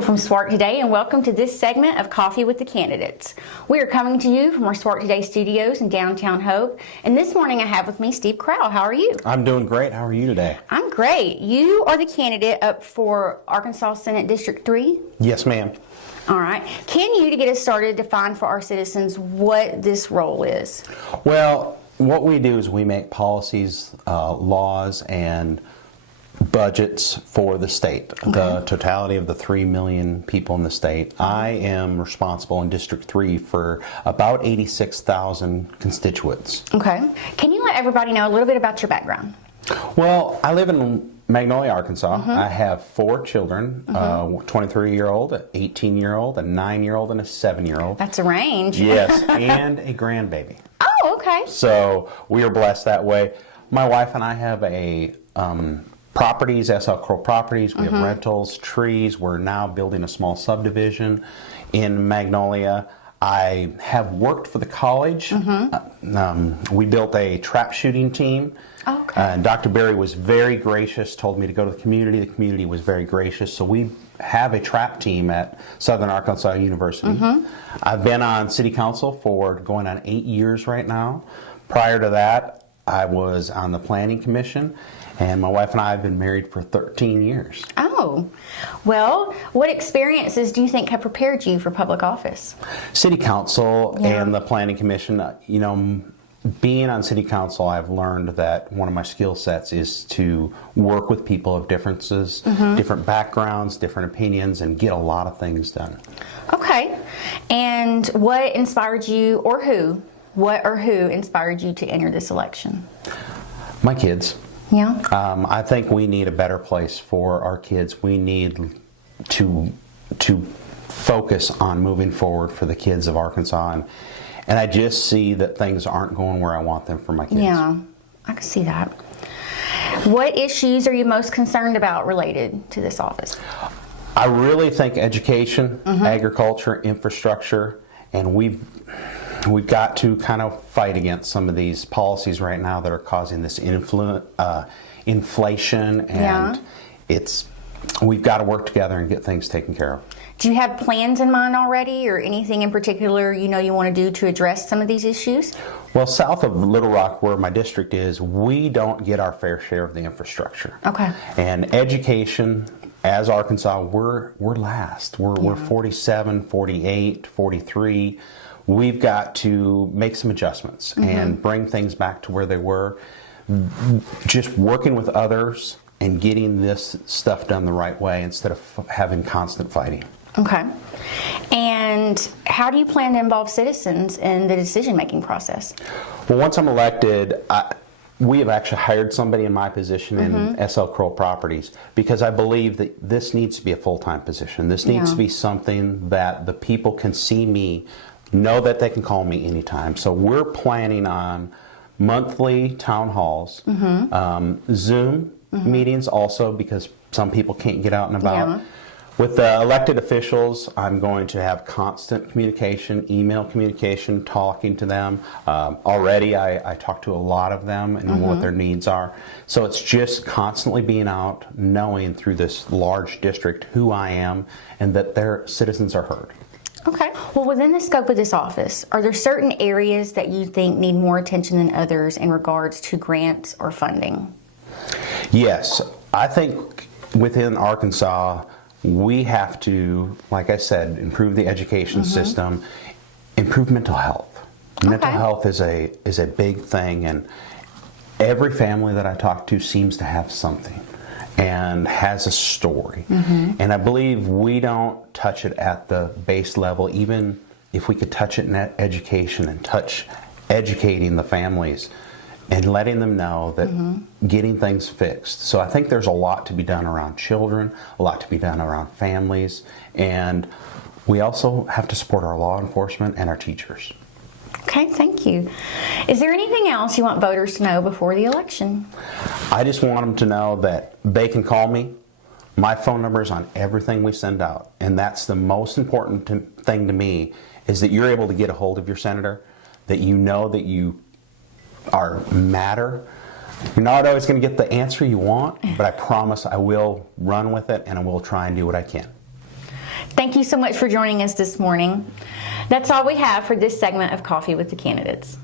Rachel from SWART Today, and welcome to this segment of Coffee with the Candidates. We are coming to you from our SWART Today studios in downtown Hope, and this morning I have with me Steve Crowell. How are you? I'm doing great. How are you today? I'm great. You are the candidate up for Arkansas Senate District 3? Yes, ma'am. All right. Can you, to get us started, define for our citizens what this role is? Well, what we do is we make policies, laws, and budgets for the state, Okay. the totality of the 3 million people in the state. I am responsible in District 3 for about 86,000 constituents. Okay. Can you let everybody know a little bit about your background? Well, I live in Magnolia, Arkansas. I have 4 children, a 23-year-old, an 18-year-old, a 9-year-old, and a 7-year-old. That's a range. Yes, and a grandbaby. Oh, okay. So we are blessed that way. My wife and I have a properties, Crowell properties. We have rentals, trees. We're now building a small subdivision in Magnolia. I have worked for the college. We built a trap shooting team. Okay. And Dr. Berry was very gracious, told me to go to the community. The community was very gracious. So we have a trap team at Southern Arkansas University. I've been on city council for going on 8 years right now. Prior to that, I was on the planning commission. And my wife and I have been married for 13 years. Oh, well, what experiences do you think have prepared you for public office? City council and the planning commission, you know, being on city council, I've learned that one of my skill sets is to work with people of differences, different backgrounds, different opinions, and get a lot of things done. Okay. And what inspired you, or who? What or who inspired you to enter this election? My kids. Yeah. I think we need a better place for our kids. We need to focus on moving forward for the kids of Arkansas, and I just see that things aren't going where I want them for my kids. Yeah, I can see that. What issues are you most concerned about related to this office? I really think education, agriculture, infrastructure, and we've got to kind of fight against some of these policies right now that are causing this inflation, and we've got to work together and get things taken care of. Do you have plans in mind already, or anything in particular you want to do to address some of these issues? Well, south of Little Rock, where my district is, we don't get our fair share of the infrastructure. Okay. And education, as Arkansas, we're last. We're 47, 48, 43. We've got to make some adjustments and bring things back to where they were. Just working with others and getting this stuff done the right way instead of having constant fighting. Okay. And how do you plan to involve citizens in the decision-making process? Well, once I'm elected, we have actually hired somebody in my position in Crowell Properties, because I believe that this needs to be a full-time position. This needs to be something that the people can see me, know that they can call me anytime. So we're planning on monthly town halls, Zoom meetings also, because some people can't get out and about. Yeah. With the elected officials, I'm going to have constant communication, email communication, talking to them. Already I talk to a lot of them and what their needs are. So it's just constantly being out, knowing through this large district who I am and that their citizens are heard. Okay. Well, within the scope of this office, are there certain areas that you think need more attention than others in regards to grants or funding? Yes. I think within Arkansas, we have to, like I said, improve the education system, improve mental health. Mental health is a big thing, and every family that I talk to seems to have something and has a story. And I believe we don't touch it at the base level, even if we could touch it in education and touch educating the families and letting them know that getting things fixed. So I think there's a lot to be done around children, a lot to be done around families, and we also have to support our law enforcement and our teachers. Okay, thank you. Is there anything else you want voters to know before the election? I just want them to know that they can call me. My phone number is on everything we send out, and that's the most important thing to me, is that you're able to get a hold of your senator, that you know that you matter. You're not always going to get the answer you want, but I promise I will run with it and I will try and do what I can. Thank you so much for joining us this morning. That's all we have for this segment of Coffee with the Candidates.